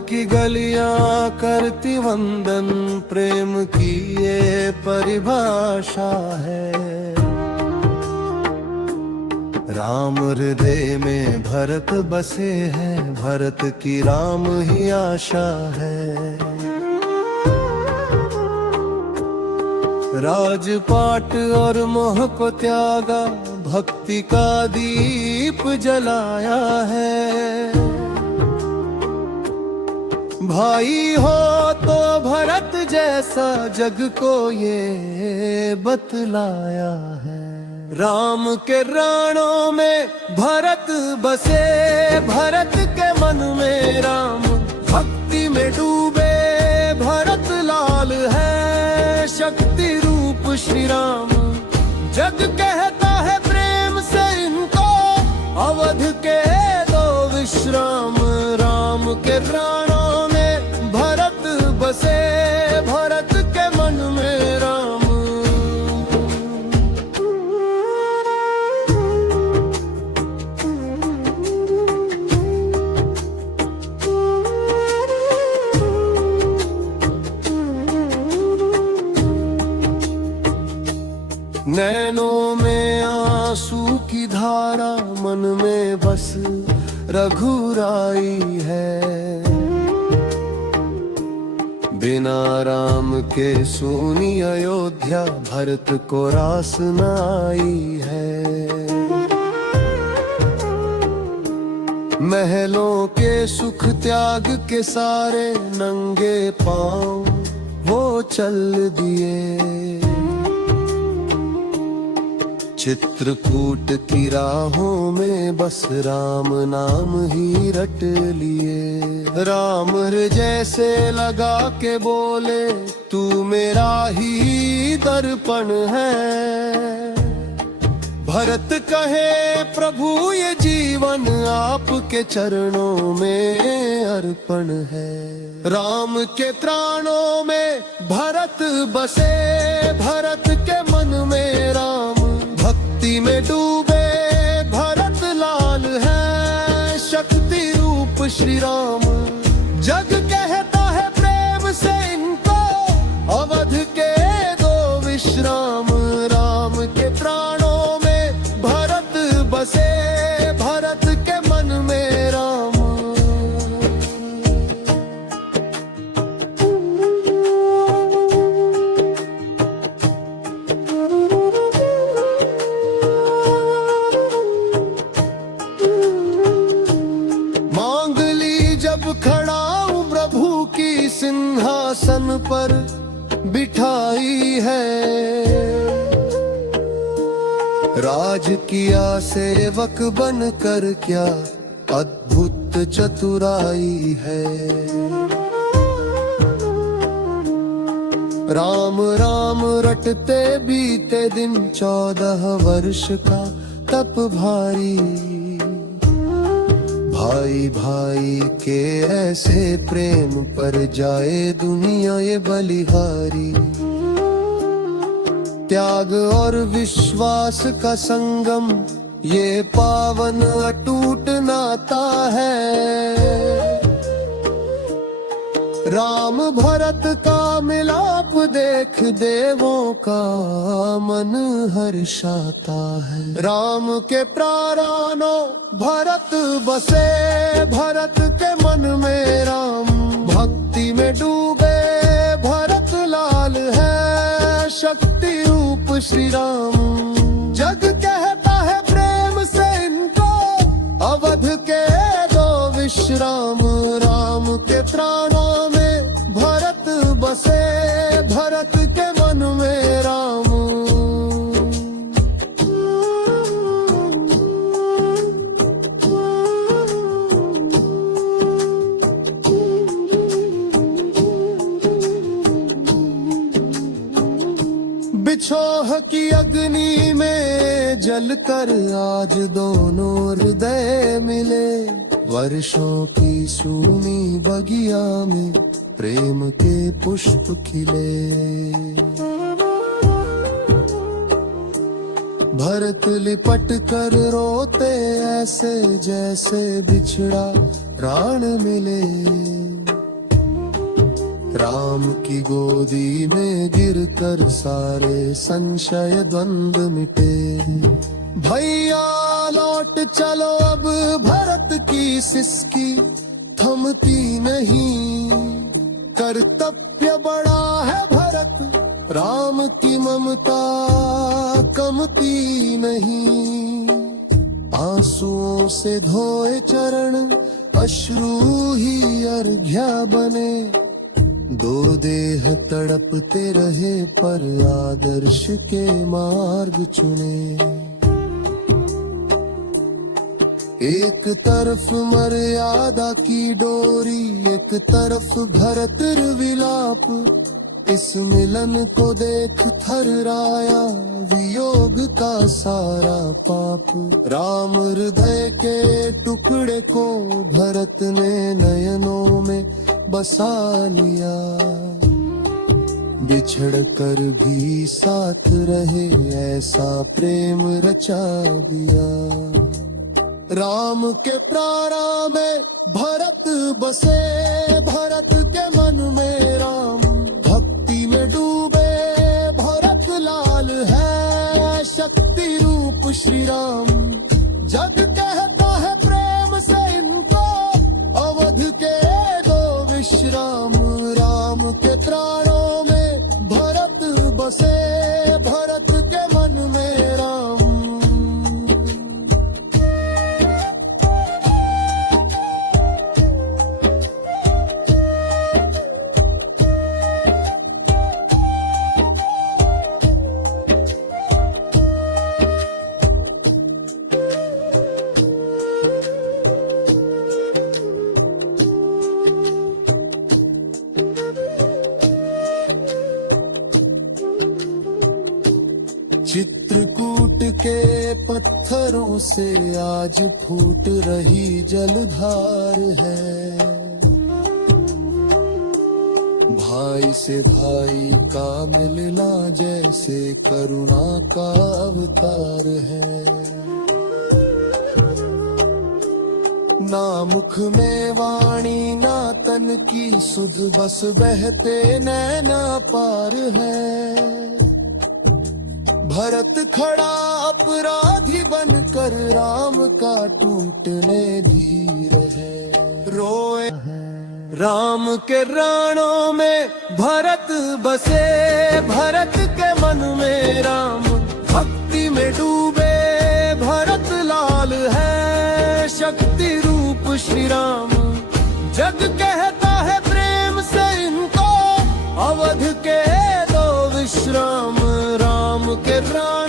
की गलियां करती वंदन, प्रेम की ये परिभाषा है। राम हृदय में भरत बसे हैं, भरत की राम ही आशा है। राजपाट और मोह को त्यागा, भक्ति का दीप जलाया है। भाई हो तो भरत जैसा जग को ये बतलाया है। राम के राणों में भरत बसे, भरत के मन में राम भक्ति में डूबे। भरत लाल है शक्ति रूप श्री राम, जग कहता है प्रेम से इनको, अवध के दो विश्राम। राम के प्राणों में भरत बसे, भरत के मन में राम। नैनों में आंसू की धारा, मन में बस रघुराई है। बिना राम के सोनी अयोध्या, भरत को रास न आई है। महलों के सुख त्याग के सारे, नंगे पांव वो चल दिए। चित्रकूट की राहों में बस राम नाम ही रट लिए। राम जैसे लगा के बोले, तू मेरा ही दर्पण है। भरत कहे प्रभु ये जीवन आपके चरणों में अर्पण है। राम के त्राणों में भरत बसे, भरत के मन में राम भक्ति में डूबे। भरत लाल है शक्ति रूप श्री राम, जग कहता है प्रेम से इनको, अवध के दो विश्राम। राम के प्राणों में भरत बसे, भरत के मन में राम। खड़ा हूँ प्रभु की सिंहासन पर बिठाई है। राज किया सेवक बन कर, क्या अद्भुत चतुराई है। राम राम रटते बीते दिन, 14 वर्ष का तप भारी। भाई भाई के ऐसे प्रेम पर जाए दुनिया ये बलिहारी। त्याग और विश्वास का संगम, ये पावन अटूट नाता है। राम भरत का मिलाप देख देवों का मन हर्षाता है। राम के प्राणों भरत बसे, भरत के मन में राम भक्ति में डूबे। भरत लाल है शक्ति रूप श्री राम, जग कहता है प्रेम से इनको, अवध के दो विश्राम। राम के प्राणों में भरत बसे, भरत के मन में राम। बिछोह की अग्नि में जलकर आज दोनों हृदय मिले। वर्षों की सूनी बगिया में प्रेम के पुष्प खिले। भरत लिपट कर रोते ऐसे, जैसे बिछड़ा प्राण मिले। राम की गोदी में गिरकर सारे संशय द्वंद्व मिटे। भैया लौट चलो अब भरत की सिसकी थमती नहीं, कर्तव्य बड़ा है भरत, राम की ममता कमती नहीं। आंसुओं से धोए चरण अश्रु ही अर्घ्य बने, दो देह तड़पते रहे पर आदर्श के मार्ग चुने। एक तरफ मर्यादा की डोरी, एक तरफ भरत विलाप, इस मिलन को देख थर्राया वियोग का सारा पाप। राम हृदय के टुकड़े को भरत ने नयनों में बसा लिया, बिछड़ कर भी साथ रहे ऐसा प्रेम रचा दिया। राम के प्राणा में भरत बसे, भरत के मन में राम, भक्ति में डूबे भरत लाल है शक्ति रूप श्री राम। जग कहता है प्रेम से इनको, अवध के दो विश्राम। राम के प्राणों में भरत बसे, भरत के मन में राम। चित्रकूट के पत्थरों से आज फूट रही जलधार है। भाई से भाई का मिलना जैसे करुणा का अवतार है। ना मुख में वाणी ना तन की सुध, बस बहते नैना पार है। भरत खड़ा अपराधी बनकर राम का टूटने धीर है। रोए राम के राणों में भरत बसे, भरत के मन में राम, भक्ति में डूबे भरत लाल है शक्ति रूप श्री राम। जग कहता है प्रेम से इनको, अवध के दो विश्राम। राम के राम